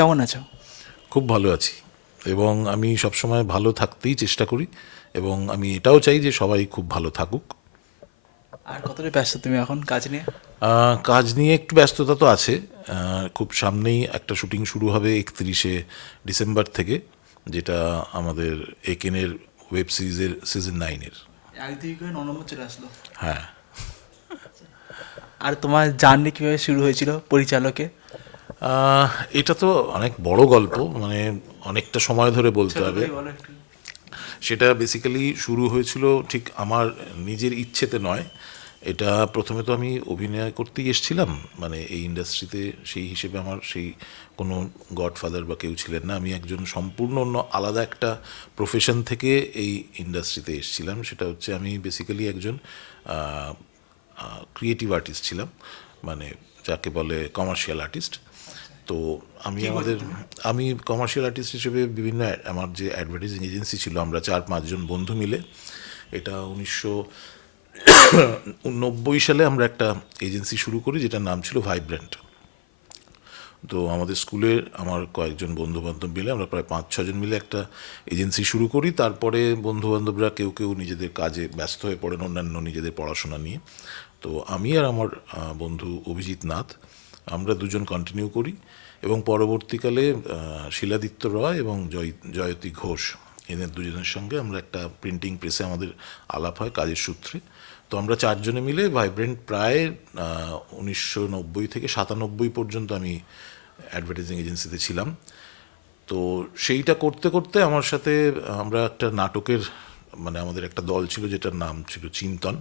কেমন আছো? খুব ভালো আছি এবং আমি সবসময় ভালো থাকতেই চেষ্টা করি এবং আমি এটাও চাই যে সবাই খুব ভালো থাকুক। আর কতটা ব্যস্ত তুমি এখন কাজ নিয়ে? কাজ নিয়ে একটু ব্যস্ততা তো আছে। খুব সামনেই একটা শুটিং শুরু হবে 31শে ডিসেম্বর থেকে, যেটা আমাদের একেনের ওয়েব সিরিজের সিজন 9-এর। একদিকে করে 9 নম্বর চলে আসলো। হ্যাঁ। আর তোমার জার্নি কীভাবে শুরু হয়েছিল পরিচালকে? আহ, এটা তো অনেক বড় গল্প, মানে অনেকটা সময় ধরে বলতে ছোট হবে। করেই বলো একটু। সেটা বেসিক্যালি শুরু হয়েছিল ঠিক আমার নিজের ইচ্ছেতে নয়। এটা প্রথমে তো আমি অভিনয় করতেই এসেছিলাম, মানে এই ইন্ডাস্ট্রিতে সেই হিসেবে আমার সেই কোনো গডফাদার বা কেউ ছিলেন না। আমি একজন সম্পূর্ণ অন্য আলাদা একটা প্রফেশন থেকে এই ইন্ডাস্ট্রিতে এসেছিলাম। সেটা হচ্ছে আমি বেসিক্যালি একজন ক্রিয়েটিভ আর্টিস্ট ছিলাম, মানে যাকে বলে কমার্শিয়াল আর্টিস্ট। তো আমি কি করতে আমাদের তুমি? আমি কমার্শিয়াল আর্টিস্ট হিসেবে বিভিন্ন আমার যে অ্যাডভার্টাইজিং এজেন্সি ছিল, আমরা 4-5 জন বন্ধু মিলে, এটা 1990 সালে আমরা একটা এজেন্সি শুরু করি যেটার নাম ছিল ভাইব্রেন্ট। তো আমাদের স্কুলের আমার কয়েকজন বন্ধু বান্ধব মিলে আমরা প্রায় 5-6 জন মিলে একটা এজেন্সি শুরু করি। তারপরে বন্ধু বান্ধবরা কেউ কেউ নিজেদের কাজে ব্যস্ত হয়ে পড়েন, অন্যান্য নিজেদের পড়াশোনা নিয়ে। তো আমি আর আমার বন্ধু অভিজিৎ নাথ, আমরা দুজন কন্টিনিউ করি এবং পরবর্তীকালে শিলাদিত্য রয় এবং জয়তী ঘোষ, এদের দুজনের সঙ্গে আমরা একটা প্রিন্টিং প্রেসে আমাদের আলাপ হয় কাজের সূত্রে। তো আমরা 4 জনে মিলে ভাইব্রেন্ট প্রায় 1990 থেকে 97 পর্যন্ত আমি অ্যাডভার্টাইজিং এজেন্সিতে ছিলাম। তো সেইটা করতে করতে আমার সাথে আমরা একটা নাটকের, মানে আমাদের একটা দল ছিল যেটার নাম ছিল চিন্তন।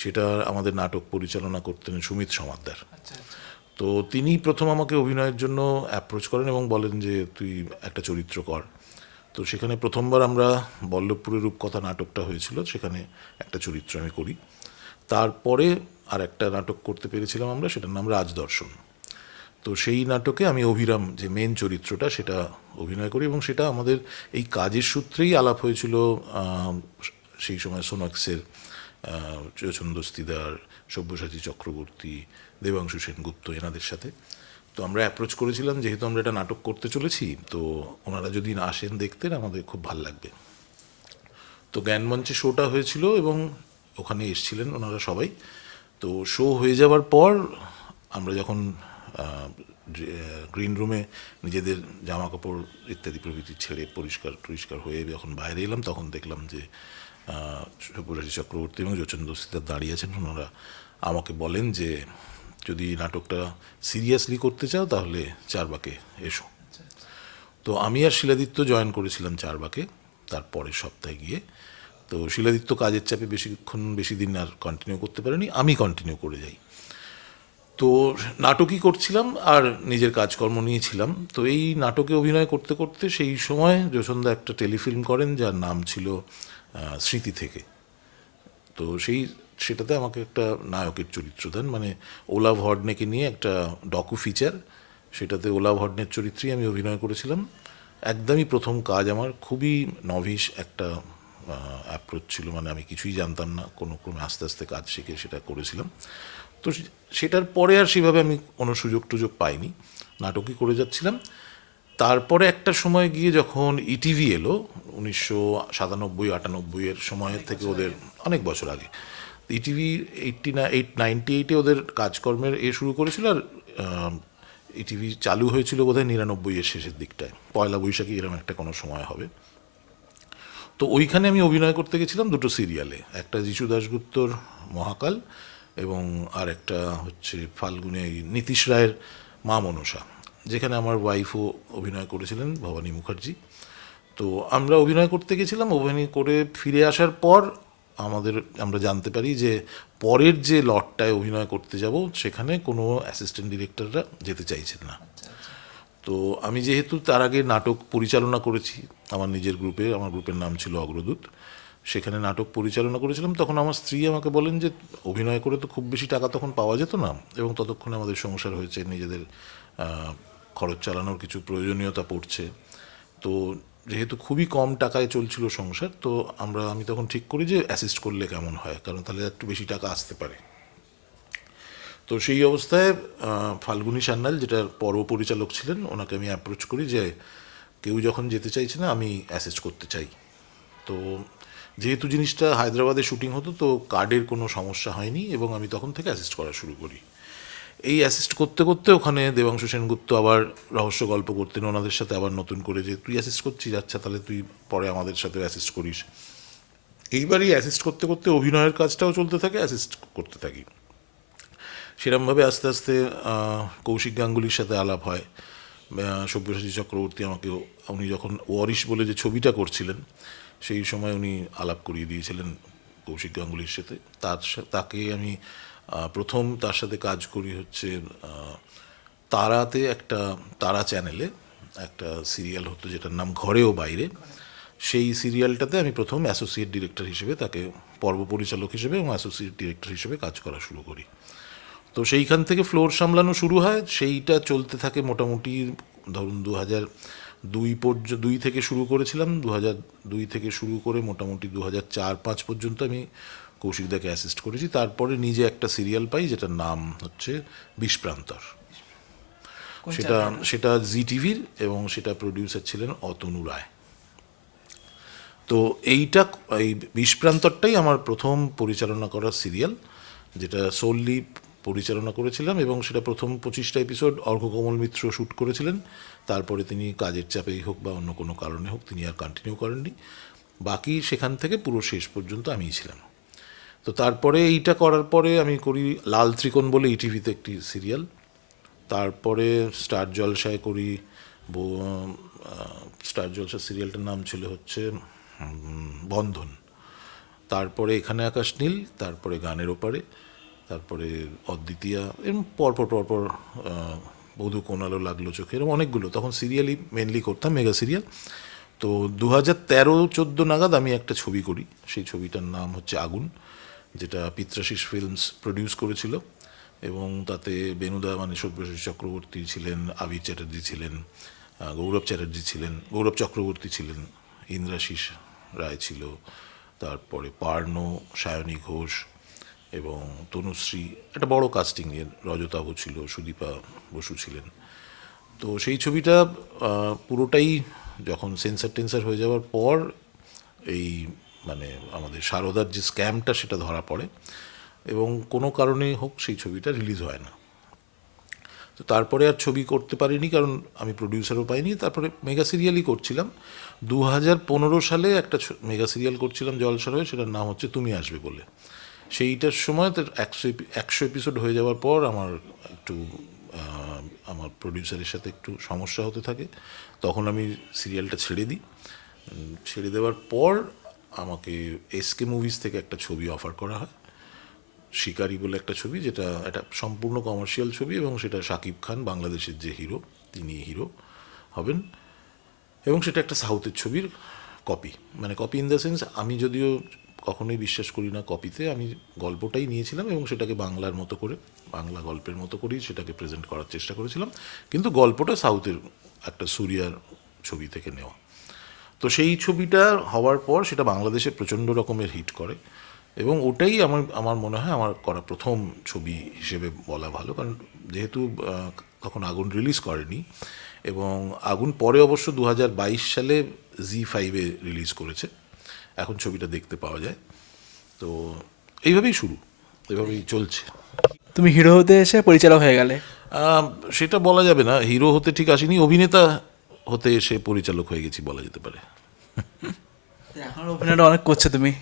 সেটা আমাদের নাটক পরিচালনা করতেন সুমিত সমাদ্দার। আচ্ছা আচ্ছা। তো তিনি প্রথম আমাকে অভিনয়ের জন্য অ্যাপ্রোচ করেন এবং বলেন যে তুই একটা চরিত্র কর। তো সেখানে প্রথমবার আমরা বল্লভপুরের রূপকথা নাটকটা হয়েছিল, সেখানে একটা চরিত্র আমি করি। তারপরে আর একটা নাটক করতে পেরেছিলাম আমরা, সেটার নাম রাজদর্শন। তো সেই নাটকে আমি অভিরাম, যে মেন চরিত্রটা, সেটা অভিনয় করি এবং সেটা আমাদের এই কাজের সূত্রেই আলাপ হয়েছিল সেই সময় সোনাক্সের যোচন দস্তিদার, সব্যসাচী চক্রবর্তী, দেবাংশু সেনগুপ্ত, এনাদের সাথে। তো আমরা অ্যাপ্রোচ করেছিলাম যেহেতু আমরা একটা নাটক করতে চলেছি, তো ওনারা যদি আসেন দেখতেন আমাদের খুব ভাল লাগবে। তো জ্ঞানমঞ্চে শোটা হয়েছিল এবং ওখানে এসেছিলেন ওনারা সবাই। তো শো হয়ে যাওয়ার পর আমরা যখন গ্রিন রুমে নিজেদের জামা কাপড় ইত্যাদি প্রভৃতি ছেড়ে পরিষ্কার টরিষ্কার হয়ে যখন বাইরে এলাম, তখন দেখলাম যে সব্যসাচী চক্রবর্তী এবং যোচন দস্তিদার দাঁড়িয়ে আছেন। ওনারা আমাকে বলেন যে যদি নাটকটা সিরিয়াসলি করতে চাও তাহলে চারবাকে এসো। তো আমি আর শিলাদিত্য জয়েন করেছিলাম চারবাকে তার পরের সপ্তাহে গিয়ে। তো শিলাদিত্য কাজের চাপে বেশি দিন আর কন্টিনিউ করতে পারেনি, আমি কন্টিনিউ করে যাই। তো নাটকই করছিলাম আর নিজের কাজকর্ম নিয়েছিলাম। তো এই নাটকে অভিনয় করতে করতে সেই সময় যোশনদা একটা টেলিফিল্ম করেন যার নাম ছিল স্মৃতি থেকে। তো সেটাতে আমাকে একটা নায়কের চরিত্র দেন, মানে ওলাভ হর্ডনেকে নিয়ে একটা ডকু ফিচার। সেটাতে ওলাভ হর্ডনের চরিত্রেই আমি অভিনয় করেছিলাম। একদমই প্রথম কাজ আমার, খুবই নভিস একটা অ্যাপ্রোচ ছিল, মানে আমি কিছুই জানতাম না, কোনো ক্রমে আস্তে আস্তে কাজ শিখে সেটা করেছিলাম। তো সেটার পরে আর সেভাবে আমি কোনো সুযোগ টুযোগ পাইনি, নাটকই করে যাচ্ছিলাম। তারপরে একটা সময় গিয়ে যখন ইটিভি এলো, 1997-98 সময়ের থেকে, ওদের অনেক বছর আগে, ইটিভি 1998 ওদের কাজকর্মের শুরু করেছিল। আর ইটিভি চালু হয়েছিল বোধহয় 99-এর শেষের দিকটায়, পয়লা বৈশাখী এরকম একটা কোনো সময় হবে। তো ওইখানে আমি অভিনয় করতে গেছিলাম দুটো সিরিয়ালে, একটা যিশু দাশগুপ্তর মহাকাল এবং আর একটা হচ্ছে ফাল্গুনে নীতিশ রায়ের মা মনসা, যেখানে আমার ওয়াইফও অভিনয় করেছিলেন, ভবানী মুখার্জি। তো আমরা অভিনয় করতে গেছিলাম, অভিনয় করে ফিরে আসার পর আমরা জানতে পারি যে পরের যে লটটায় অভিনয় করতে যাব সেখানে কোনো অ্যাসিস্ট্যান্ট ডিরেক্টররা যেতে চাইছেন না। তো আমি যেহেতু তার আগে নাটক পরিচালনা করেছি আমার নিজের গ্রুপে, আমার গ্রুপের নাম ছিল অগ্রদূত, সেখানে নাটক পরিচালনা করেছিলাম, তখন আমার স্ত্রী আমাকে বলেন যে অভিনয় করে তো খুব বেশি টাকা তখন পাওয়া যেত না, এবং ততক্ষণে আমাদের সংসার হয়েছে, নিজেদের খরচ চালানোর কিছু প্রয়োজনীয়তা পড়ছে। তো যেহেতু খুবই কম টাকায় চলছিল সংসার, তো আমি তখন ঠিক করি যে অ্যাসিস্ট করলে কেমন হয়, কারণ তাহলে একটু বেশি টাকা আসতে পারে। তো সেই অবস্থায় ফাল্গুনী সান্যাল, যেটা পর্ব পরিচালক ছিলেন, ওনাকে আমি অ্যাপ্রোচ করি যে কেউ যখন যেতে চাইছে না, আমি অ্যাসিস্ট করতে চাই। তো যেহেতু জিনিসটা হায়দ্রাবাদে শুটিং হতো, তো কার্ডের কোনো সমস্যা হয়নি এবং আমি তখন থেকে অ্যাসিস্ট করা শুরু করি। এই অ্যাসিস্ট করতে করতে ওখানে দেবাংশু সেনগুপ্ত আবার রহস্য গল্প করতেন, ওনাদের সাথে আবার নতুন করে যে তুই অ্যাসিস্ট করছিস, আচ্ছা তাহলে তুই পরে আমাদের সাথেও অ্যাসিস্ট করিস। এইবারই অ্যাসিস্ট করতে করতে অভিনয়ের কাজটাও চলতে থাকে, অ্যাসিস্ট করতে থাকি। সেরমভাবে আস্তে আস্তে কৌশিক গাঙ্গুলির সাথে আলাপ হয়। সব্যসাচী চক্রবর্তী আমাকে, উনি যখন ওয়ারিশ বলে যে ছবিটা করছিলেন, সেই সময় উনি আলাপ করিয়ে দিয়েছিলেন কৌশিক গাঙ্গুলির সাথে। তাকে আমি প্রথম তার সাথে কাজ করি হচ্ছে তারাতে, একটা তারা চ্যানেলে একটা সিরিয়াল হতো যেটার নাম ঘরে ও বাইরে। সেই সিরিয়ালটাতে আমি প্রথম অ্যাসোসিয়েট ডিরেক্টর হিসেবে, তাকে পর্ব পরিচালক হিসেবে এবং অ্যাসোসিয়েট ডিরেক্টর হিসেবে কাজ করা শুরু করি। তো সেইখান থেকে ফ্লোর সামলানো শুরু হয়, সেইটা চলতে থাকে মোটামুটি ধরুন 2002 থেকে শুরু করেছিলাম। 2002 থেকে শুরু করে মোটামুটি 2004-05 পর্যন্ত আমি কৌশিকদাকে অ্যাসিস্ট করেছি। তারপরে নিজে একটা সিরিয়াল পাই যেটার নাম হচ্ছে বিষপ্রান্তর। কোন সেটা চ্যানেলে? সেটা জি টিভির, এবং সেটা প্রডিউসার ছিলেন অতনু রায়। তো এই বিষপ্রান্তরটাই আমার প্রথম পরিচালনা করা সিরিয়াল, যেটা সোললি পরিচালনা করেছিলাম, এবং সেটা প্রথম 25টা এপিসোড অর্ঘ্যকমল মিত্র শ্যুট করেছিলেন। তারপরে তিনি কাজের চাপেই হোক বা অন্য কোনো কারণে হোক, তিনি আর কন্টিনিউ করেননি। বাকি সেখান থেকে পুরো শেষ পর্যন্ত আমিই ছিলাম। তো তারপরে এইটা করার পরে আমি করি লাল ত্রিকোণ বলে ইটিভিতে একটি সিরিয়াল। তারপরে স্টার জলসায় করি স্টার জলসা সিরিয়ালটার নাম ছিল হচ্ছে বন্ধন। তারপরে এখানে আকাশ নীল, তারপরে গানের ওপারে, তারপরে অদ্বিতীয়া, এরকম পরপর বধূ কোনালো লাগলো চোখে, এরকম অনেকগুলো। তখন সিরিয়ালই মেনলি করতাম, মেগা সিরিয়াল। তো 2013-14 নাগাদ আমি একটা ছবি করি, সেই ছবিটার নাম হচ্ছে আগুন, যেটা পিত্রাশিস ফিল্মস প্রডিউস করেছিল, এবং তাতে বেনুদা মানে সব্যসাচী চক্রবর্তী ছিলেন, আবির চ্যাটার্জি ছিলেন, গৌরব চক্রবর্তী ছিলেন, ইন্দ্রাশিস রায় ছিল, তারপরে পার্ণ, সায়নী ঘোষ এবং তনুশ্রী, একটা বড় কাস্টিং নিয়ে, রজতাভ ছিল, সুদীপা বসু ছিলেন। তো সেই ছবিটা পুরোটাই যখন সেন্সার টেন্সার হয়ে যাওয়ার পর, এই মানে আমাদের সারদার যে স্ক্যামটা সেটা ধরা পড়ে, এবং কোনো কারণে হোক সেই ছবিটা রিলিজ হয় না। তো তারপরে আর ছবি করতে পারিনি, কারণ আমি প্রডিউসারও পাইনি। তারপরে মেগা সিরিয়ালই করছিলাম। 2015 সালে একটা মেগা সিরিয়াল করছিলাম জলসার হয়ে, সেটার নাম হচ্ছে তুমি আসবে বলে। সেইটার সময় তো 100 এপিসোড হয়ে যাওয়ার পর আমার একটু আমার প্রডিউসারের সাথে একটু সমস্যা হতে থাকে। তখন আমি সিরিয়ালটা ছেড়ে দিই। ছেড়ে দেওয়ার পর আমাকে এসকে মুভিজ থেকে একটা ছবি অফার করা হয়, শিকারি বলে একটা ছবি, যেটা একটা সম্পূর্ণ কমার্শিয়াল ছবি, এবং সেটা শাকিব খান, বাংলাদেশের যে হিরো, তিনি হিরো হবেন, এবং সেটা একটা সাউথের ছবির কপি। মানে কপি ইন দ্য সেন্স, আমি যদিও কখনোই বিশ্বাস করি না কপিতে, আমি গল্পটাই নিয়েছিলাম এবং সেটাকে বাংলার মতো করে, বাংলা গল্পের মতো করেই সেটাকে প্রেজেন্ট করার চেষ্টা করেছিলাম, কিন্তু গল্পটা সাউথের একটা সুরিয়ার ছবি থেকে নেওয়া। তো সেই ছবিটা হওয়ার পর সেটা বাংলাদেশে প্রচণ্ড রকমের হিট করে, এবং ওটাই আমার মনে হয় আমার করা প্রথম ছবি হিসেবে বলা ভালো, কারণ যেহেতু তখন আগুন রিলিজ করেনি, এবং আগুন পরে অবশ্য 2022 সালে জি5-এ রিলিজ করেছে, এখন ছবিটা দেখতে পাওয়া যায়। তো এইভাবেই শুরু, এইভাবেই চলছে। তুমি হিরো হতে এসে পরিচালক হয়ে গেলে। সেটা বলা যাবে না, হিরো হতে ঠিক আসিনি, অভিনেতা হতে এসে পরিচালক হয়ে গেছি বলা যেতে পারে। এখন অভিনয়টা অনেক করছো তুমি।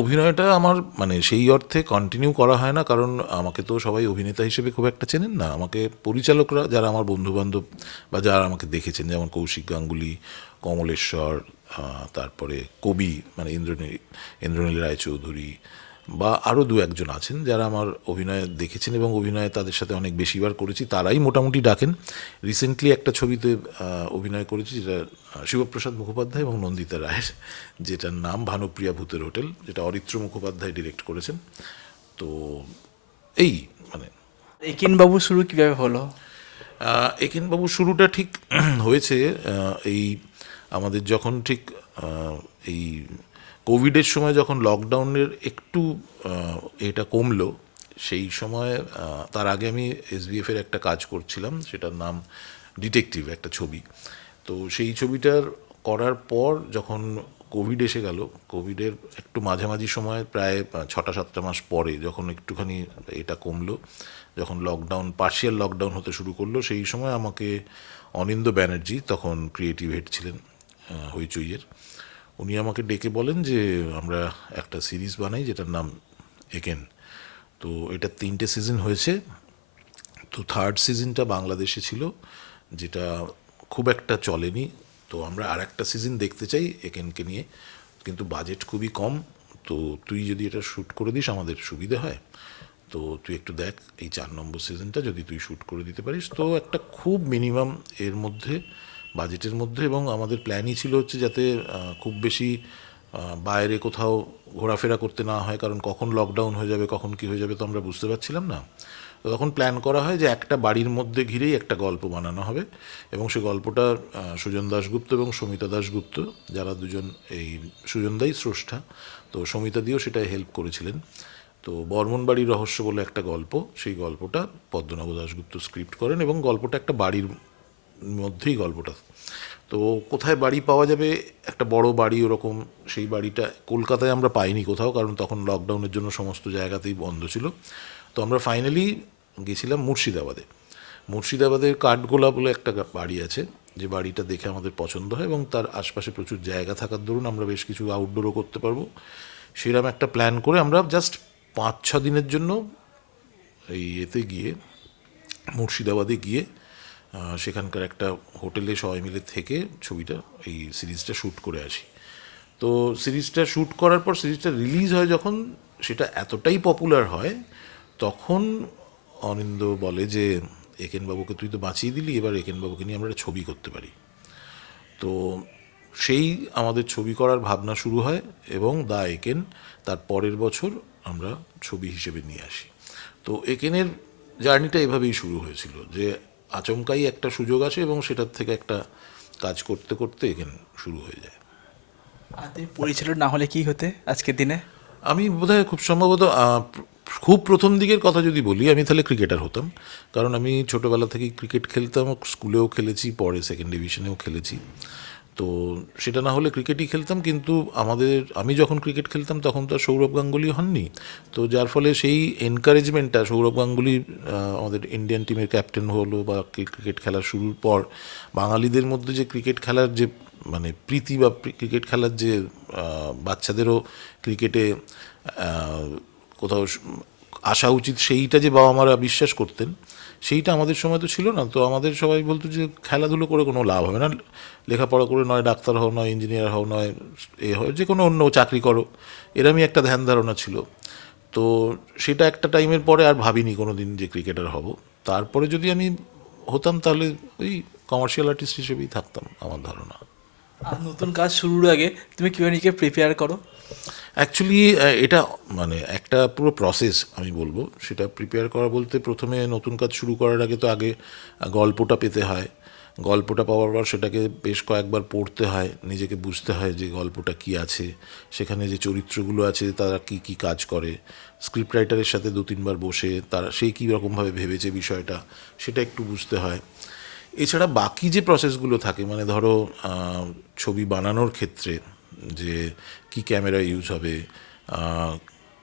অভিনয়টা আমার মানে সেই অর্থে কন্টিনিউ করা হয় না, কারণ আমাকে তো সবাই অভিনেতা হিসেবে খুব একটা চেনেন না। আমাকে পরিচালকরা, যারা আমার বন্ধুবান্ধব বা যারা আমাকে দেখেছেন, যেমন কৌশিক গাঙ্গুলি, কমলেশ্বর, তারপরে কবি মানে ইন্দ্রনীল রায়চৌধুরী, বা আরও দু একজন আছেন যারা আমার অভিনয় দেখেছেন এবং অভিনয়ে তাদের সাথে অনেক বেশিবার করেছি, তারাই মোটামুটি ডাকেন। রিসেন্টলি একটা ছবিতে অভিনয় করেছি, যেটা শিবপ্রসাদ মুখোপাধ্যায় এবং নন্দিতা রায়ের, যেটার নাম ভানুপ্রিয়া ভূতের হোটেল, যেটা অরিত্র মুখোপাধ্যায় ডিরেক্ট করেছেন। তো এই মানে একিনবাবু শুরু কিভাবে হলো? একেনবাবু শুরুটা ঠিক হয়েছে এই আমাদের যখন ঠিক এই কোভিডের সময় যখন লকডাউনের একটু এটা কমলো, সেই সময় তার আগে আমি SBF এর একটা কাজ করছিলাম, সেটার নাম ডিটেকটিভ, একটা ছবি। তো সেই ছবিটার করার পর যখন কোভিড এসে গেল, কোভিডের একটু মাঝামাঝি সময় প্রায় 6-7 মাস পরে যখন একটুখানি এটা কমলো, যখন লকডাউন, পার্শিয়াল লকডাউন হতে শুরু করলো, সেই সময় আমাকে অনিন্দ্য ব্যানার্জি, তখন ক্রিয়েটিভ হেড ছিলেন হইচইয়ের, উনি আমাকে ডেকে বলেন যে আমরা একটা সিরিজ বানাই যেটার নাম একেন। তো এটা 3টে সিজন হয়েছে। তো থার্ড সিজনটা বাংলাদেশে ছিল, যেটা খুব একটা চলেনি। তো আমরা আর একটা সিজন দেখতে চাই একেনকে নিয়ে, কিন্তু বাজেট খুবই কম। তো তুই যদি এটা শ্যুট করে দিস আমাদের সুবিধে হয়। তো তুই একটু দেখ এই 4 নম্বর সিজনটা যদি তুই শ্যুট করে দিতে পারিস। তো একটা খুব মিনিমাম এর মধ্যে, বাজেটের মধ্যে, এবং আমাদের প্ল্যানই ছিল হচ্ছে যাতে খুব বেশি বাইরে কোথাও ঘোরাফেরা করতে না হয়, কারণ কখন লকডাউন হয়ে যাবে, কখন কী হয়ে যাবে তো আমরা বুঝতে পারছিলাম না। তো তখন প্ল্যান করা হয় যে একটা বাড়ির মধ্যে ঘিরেই একটা গল্প বানানো হবে, এবং সেই গল্পটা সুজন দাশগুপ্ত এবং সমিতা দাশগুপ্ত, যারা দুজন, এই সুজন দাই স্রষ্টা, তো সমিতা দিও সেটাই হেল্প করেছিলেন। তো বর্মনবাড়ির রহস্য বলে একটা গল্প, সেই গল্পটা পদ্মনাভ দাশগুপ্ত স্ক্রিপ্ট করেন, এবং গল্পটা একটা বাড়ির মধ্যেই গল্পটা। তো কোথায় বাড়ি পাওয়া যাবে, একটা বড় বাড়ি ওরকম, সেই বাড়িটা কলকাতায় আমরা পাইনি কোথাও, কারণ তখন লকডাউনের জন্য সমস্ত জায়গাতেই বন্ধ ছিল। তো আমরা ফাইনালি গেছিলাম মুর্শিদাবাদে। মুর্শিদাবাদের কাঠগোলা বলে একটা বাড়ি আছে, যে বাড়িটা দেখে আমাদের পছন্দ হয়, এবং তার আশপাশে প্রচুর জায়গা থাকার দরুন আমরা বেশ কিছু আউটডোরও করতে পারবো। সেরকম একটা প্ল্যান করে আমরা জাস্ট 5-6 দিনের জন্য এই এতে গিয়ে, মুর্শিদাবাদে গিয়ে সেখানকার একটা হোটেলে সবাই মিলে থেকে ছবিটা, এই সিরিজটা শ্যুট করে আসি। তো সিরিজটা শ্যুট করার পর সিরিজটা রিলিজ হয় যখন, সেটা এতটাই পপুলার হয়, তখন অনিন্দ বলে যে একেনবাবুকে তুই তো বাঁচিয়ে দিলি, এবার একেনবাবুকে নিয়ে আমরা একটা ছবি করতে পারি। তো সেই আমাদের ছবি করার ভাবনা শুরু হয়, এবং দ্য একেন তার পরের বছর আমরা ছবি হিসেবে নিয়ে আসি। তো একেনের জার্নিটা এভাবেই শুরু হয়েছিল, যে আচমকাই একটা সুযোগ আসে এবং সেটার থেকে একটা কাজ করতে করতে একেন শুরু হয়ে যায়। আর তুমি পরিচালক না হলে কি হতে আজকের দিনে? আমি বোধহয় খুব সম্ভবত খুব প্রথম দিকের কথা যদি বলি, আমি তাহলে ক্রিকেটার হতাম, কারণ আমি ছোটোবেলা থেকেই ক্রিকেট খেলতাম, স্কুলেও খেলেছি, পরে সেকেন্ড ডিভিশনেও খেলেছি। তো সেটা না হলে ক্রিকেটই খেলতাম, কিন্তু আমি যখন ক্রিকেট খেলতাম তখন তো আর সৌরভ গাঙ্গুলি হননি। তো যার ফলে সেই এনকারেজমেন্টটা, সৌরভ গাঙ্গুলি আমাদের ইন্ডিয়ান টিমের ক্যাপ্টেন হলো, বা ক্রিকেট খেলা শুরুর পর বাঙালিদের মধ্যে যে ক্রিকেট খেলার যে মানে প্রীতি, বা ক্রিকেট খেলার যে বাচ্চাদেরও ক্রিকেটে কোথাও আসা উচিত, সেইটা যে বাবা মারা বিশ্বাস করতেন, সেইটা আমাদের সময় তো ছিল না। তো আমাদের সবাই বলতো যে খেলাধুলো করে কোনো লাভ হবে না, লেখাপড়া করে নয় ডাক্তার হও, নয় ইঞ্জিনিয়ার হও, নয় হয় যে কোনো অন্য চাকরি করো, এরমই একটা ধ্যান ধারণা ছিল। তো সেটা একটা টাইমের পরে আর ভাবিনি কোনো দিন যে ক্রিকেটার হব। তারপরে যদি আমি হতাম তাহলে ওই কমার্শিয়াল আর্টিস্ট হিসেবেই থাকতাম, আমার ধারণা। আর নতুন কাজ শুরুর আগে তুমি কীভাবে নিজেকে প্রিপেয়ার করো? অ্যাকচুয়ালি এটা মানে একটা পুরো প্রসেস আমি বলবো। সেটা প্রিপেয়ার করা বলতে, প্রথমে নতুন কাজ শুরু করার আগে তো আগে গল্পটা পেতে হয়। গল্পটা পাওয়ার পর সেটাকে বেশ কয়েকবার পড়তে হয়, নিজেকে বুঝতে হয় যে গল্পটা কি আছে, সেখানে যে চরিত্রগুলো আছে তারা কি কি কাজ করে। স্ক্রিপ্ট রাইটারের সাথে 2-3 বার বসে তারা সেই কী রকমভাবে ভেবেছে বিষয়টা, সেটা একটু বুঝতে হয়। এছাড়া বাকি যে প্রসেসগুলো থাকে, মানে ধরো ছবি বানানোর ক্ষেত্রে যে কি ক্যামেরা ইউজ হবে,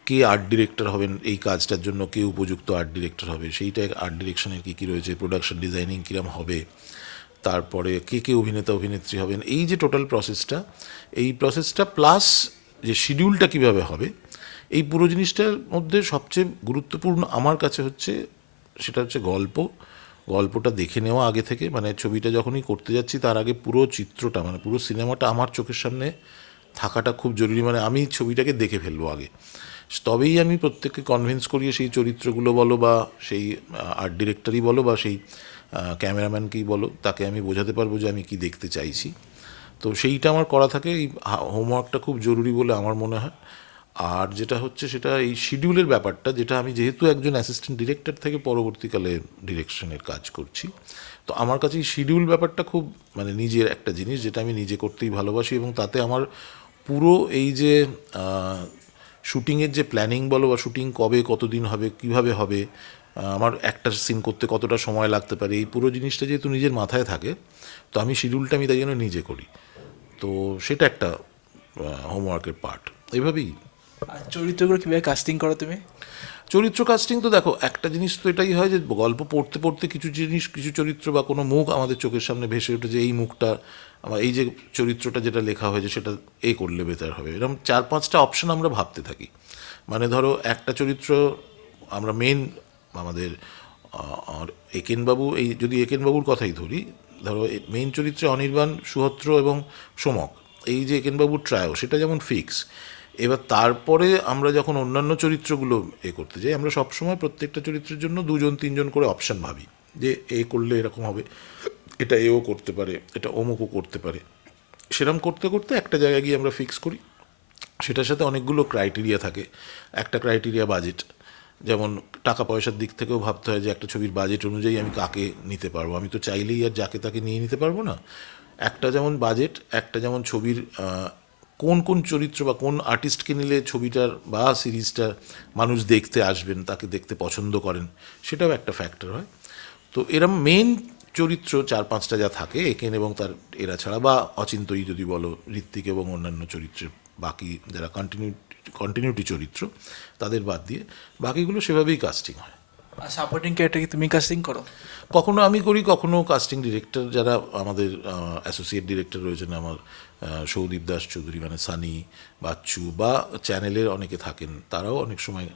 কে আর্ট ডিরেক্টর হবেন এই কাজটার জন্য, কে উপযুক্ত আর্ট ডিরেক্টর হবে, সেইটা আর্ট ডিরেকশনের কী কী রয়েছে, প্রোডাকশন ডিজাইনিং কীরকম হবে, তারপরে কে কে অভিনেতা অভিনেত্রী হবেন, এই যে টোটাল প্রসেসটা, এই প্রসেসটা প্লাস যে শিডিউলটা কীভাবে হবে, এই পুরো জিনিসটার মধ্যে সবচেয়ে গুরুত্বপূর্ণ আমার কাছে হচ্ছে, সেটা হচ্ছে গল্পটা দেখে নেওয়া আগে থেকে। মানে ছবিটা যখনই করতে যাচ্ছি তার আগে পুরো চিত্রটা, মানে পুরো সিনেমাটা আমার চোখের সামনে থাকাটা খুব জরুরি। মানে আমি ছবিটাকে দেখে ফেলবো আগে, তবেই আমি প্রত্যেককে কনভিন্স করিয়ে সেই চরিত্রগুলো বলো, বা সেই আর্ট ডিরেক্টরই বলো, বা সেই ক্যামেরাম্যানকেই বলো, তাকে আমি বোঝাতে পারবো যে আমি কি দেখতে চাইছি। তো সেইটা আমার করা থাকে। এই হোমওয়ার্কটা খুব জরুরি বলে আমার মনে হয়। আর যেটা হচ্ছে সেটা এই শিডিউলের ব্যাপারটা, যেটা আমি যেহেতু একজন অ্যাসিস্ট্যান্ট ডিরেক্টর থেকে পরবর্তীকালে ডিরেকশনের কাজ করছি, তো আমার কাছে এই শিডিউল ব্যাপারটা খুব মানে নিজের একটা জিনিস, যেটা আমি নিজে করতেই ভালোবাসি, এবং তাতে আমার পুরো এই যে শুটিংয়ের যে প্ল্যানিং বলো বা শুটিং কবে কতদিন হবে কিভাবে হবে, আমার একটা সিন করতে কতটা সময় লাগতে পারে, এই পুরো জিনিসটা যেহেতু নিজের মাথায় থাকে, তো আমি শিডিউলটা আমি তাই জন্য নিজে করি। তো সেটা একটা হোমওয়ার্কের পার্ট, এইভাবেই। আর চরিত্রগুলো কীভাবে কাস্টিং করো তুমি? চরিত্র কাস্টিং তো দেখো, একটা জিনিস তো এটাই হয় যে গল্প পড়তে পড়তে কিছু জিনিস, কিছু চরিত্র বা কোনো মুখ আমাদের চোখের সামনে ভেসে ওঠে, যে এই মুখটা আমার, এই যে চরিত্রটা যেটা লেখা হয়েছে সেটা এই করলে বেটার হবে, এরকম 4-5টা অপশন আমরা ভাবতে থাকি। মানে ধরো একটা চরিত্র আমরা মেন আমাদের আর একেনবাবু, এই যদি একেনবাবুর কথাই ধরি, ধরো মেইন চরিত্রে অনির্বাণ, সুহত্র এবং সোমক, এই যে একেনবাবুর ট্রায়ো, সেটা যেমন ফিক্স। এবার তারপরে আমরা যখন অন্যান্য চরিত্রগুলো করতে যাই, আমরা সবসময় প্রত্যেকটা চরিত্রের জন্য 2-3জন করে অপশান ভাবি, যে এ করলে এরকম হবে, এটা এও করতে পারে, এটা অমুকও করতে পারে। সেরকম করতে করতে একটা জায়গায় গিয়ে আমরা ফিক্স করি। সেটার সাথে অনেকগুলো ক্রাইটেরিয়া থাকে। একটা ক্রাইটেরিয়া বাজেট, যেমন টাকা পয়সার দিক থেকেও ভাবতে হয় যে একটা ছবির বাজেট অনুযায়ী আমি কাকে নিতে পারবো, আমি তো চাইলেই আর যাকে তাকে নিয়ে নিতে পারবো না। একটা যেমন বাজেট, একটা যেমন ছবির কোন কোন চরিত্র বা কোন আর্টিস্টকে নিলে ছবিটার বা সিরিজটার মানুষ দেখতে আসবেন, তাকে দেখতে পছন্দ করেন, সেটাও একটা ফ্যাক্টর হয়। তো এরম মেন চরিত্র 4-5টা যা থাকে, একেন এবং তার এরা ছাড়া, বা অচিন্তই যদি বলো, ঋত্বিক এবং অন্যান্য চরিত্রের বাকি যারা কন্টিনিউটি চরিত্র, তাদের বাদ দিয়ে বাকিগুলো সেভাবেই কাস্টিং হয়। আর সাপোর্টিং ক্যারেক্টার কি তুমি কাস্টিং করো? কখনো আমি করি, কখনো কাস্টিং ডিরেক্টর, যারা আমাদের অ্যাসোসিয়েট ডিরেক্টর রয়েছেন আমার, সৌদীপ দাস চৌধুরী, মানে সানি, বাচ্চু, বা চ্যানেলের অনেকে থাকেন, তারাও অনেক সময়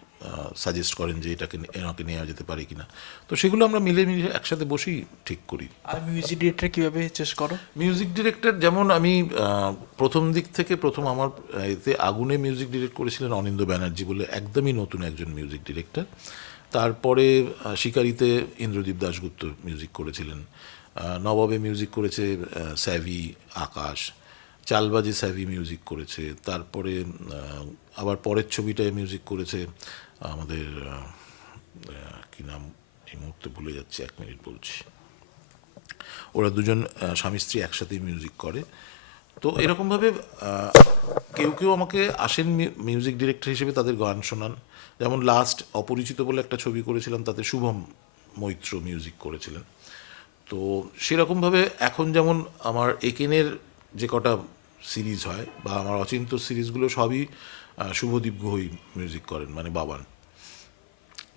সাজেস্ট করেন যে এটাকে এনাকে নেওয়া যেতে পারে কিনা। তো সেগুলো আমরা মিলে মিলে একসাথে বসেই ঠিক করি। আর মিউজিক ডিরেক্টর কীভাবে চেস করো? মিউজিক ডিরেক্টর যেমন আমি প্রথম দিক থেকে, প্রথম আমার এতে আগুনে মিউজিক ডিরেক্ট করেছিলেন অনিন্দ্য ব্যানার্জি বলে, একদমই নতুন একজন মিউজিক ডিরেক্টর। তারপরে শিকারিতে ইন্দ্রদীপ দাশগুপ্ত মিউজিক করেছিলেন। নবাবে মিউজিক করেছে স্যাভি আকাশ। চালবাজে স্যাভি মিউজিক করেছে। তারপরে আবার পরের ছবিটায় মিউজিক করেছে আমাদের কী নাম, এই মুহূর্তে ভুলে যাচ্ছি, 1 মিনিট বলছি। ওরা দুজন স্বামী স্ত্রী একসাথেই মিউজিক করে। তো এরকমভাবে কেউ কেউ আমাকে আসেন মিউজিক ডিরেক্টর হিসেবে, তাদের গান শোনান। যেমন লাস্ট অপরিচিত বলে একটা ছবি করেছিলাম, তাতে শুভম মৈত্র মিউজিক করেছিলেন। তো সেরকমভাবে এখন যেমন আমার একেনের যে কটা সিরিজ হয়, বা আমার অচিন্ত সিরিজগুলো সবই শুভদীপ গুহই মিউজিক করেন, মানে বাবান।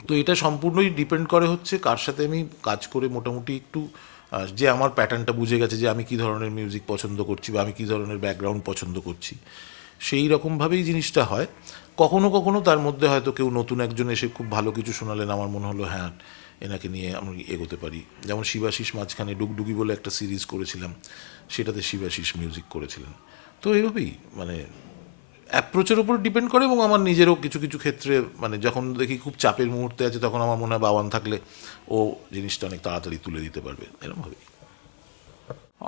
তো এটা সম্পূর্ণই ডিপেন্ড করে হচ্ছে কার সাথে আমি কাজ করে মোটামুটি একটু যে আমার প্যাটার্নটা বুঝে গেছে, যে আমি কী ধরনের মিউজিক পছন্দ করছি বা আমি কী ধরনের ব্যাকগ্রাউন্ড পছন্দ করছি, সেই রকমভাবেই জিনিসটা হয়। কখনো কখনো তার মধ্যে হয়তো কেউ নতুন একজন এসে খুব ভালো কিছু শোনালেন, আমার মনে হলো হ্যাঁ এনাকে নিয়ে আমি এগোতে পারি। যেমন শিবাশিস মাঝখানে ডুগডুগি বলে একটা সিরিজ করেছিলাম, সেটাতে শিবাশিস মিউজিক করেছিলেন। তো এইভাবেই মানে অ্যাপ্রোচের উপর ডিপেন্ড করে, এবং আমার নিজেরও কিছু কিছু ক্ষেত্রে মানে যখন দেখি খুব চাপের মুহূর্তে আছে, তখন আমার মনে হয় বাবান থাকলে ও জিনিসটা অনেক তাড়াতাড়ি তুলে দিতে পারবে, এরকমভাবেই।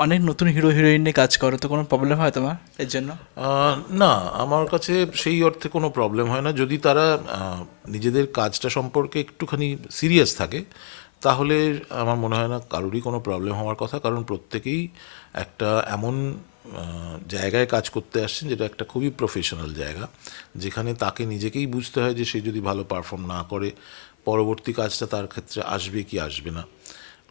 অনেক নতুন হিরো হিরোইন নিয়ে কাজ করো, তো কোনো প্রবলেম হয় তোমার এর জন্য? না, আমার কাছে সেই অর্থে কোনো প্রবলেম হয় না, যদি তারা নিজেদের কাজটা সম্পর্কে একটুখানি সিরিয়াস থাকে, তাহলে আমার মনে হয় না কারোরই কোনো প্রবলেম হওয়ার কথা। কারণ প্রত্যেকেই একটা এমন জায়গায় কাজ করতে আসছেন, যেটা একটা খুবই প্রফেশনাল জায়গা, যেখানে তাকে নিজেকেই বুঝতে হয় যে সে যদি ভালো পারফর্ম না করে, পরবর্তী কাজটা তার ক্ষেত্রে আসবে কি আসবে না।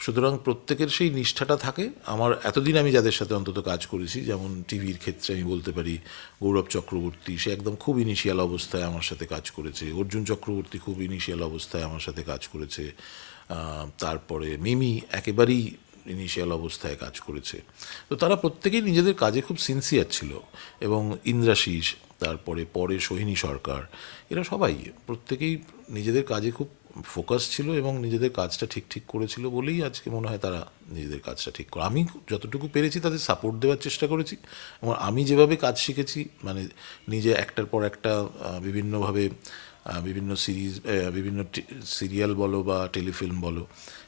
সুতরাং প্রত্যেকের সেই নিষ্ঠাটা থাকে। আমার এতদিন আমি যাদের সাথে অন্তত কাজ করেছি, যেমন টিভির ক্ষেত্রে আমি বলতে পারি গৌরব চক্রবর্তী, সে একদম খুব ইনিশিয়াল অবস্থায় আমার সাথে কাজ করেছে। অর্জুন চক্রবর্তী খুব ইনিশিয়াল অবস্থায় আমার সাথে কাজ করেছে। তারপরে মিমি একেবারেই ইনিশিয়াল অবস্থায় কাজ করেছে। তো তারা প্রত্যেকেই নিজেদের কাজে খুব সিনসিয়ার ছিল। এবং ইন্দ্রাশিস, তারপরে পরে সোহিনী সরকার, এরা সবাই প্রত্যেকেই নিজেদের কাজে খুব ফোকাস ছিল এবং নিজেদের কাজটা ঠিক ঠিক করেছিল বলেই আজকে মনে হয় তারা নিজেদের কাজটা ঠিক করে। আমি যতটুকু পেরেছি তাদের সাপোর্ট দেওয়ার চেষ্টা করেছি, এবং আমি যেভাবে কাজ শিখেছি, মানে নিজে একটার পর একটা বিভিন্নভাবে বিভিন্ন সিরিজ, বিভিন্ন সিরিয়াল বলো বা টেলিফিল্ম বলো,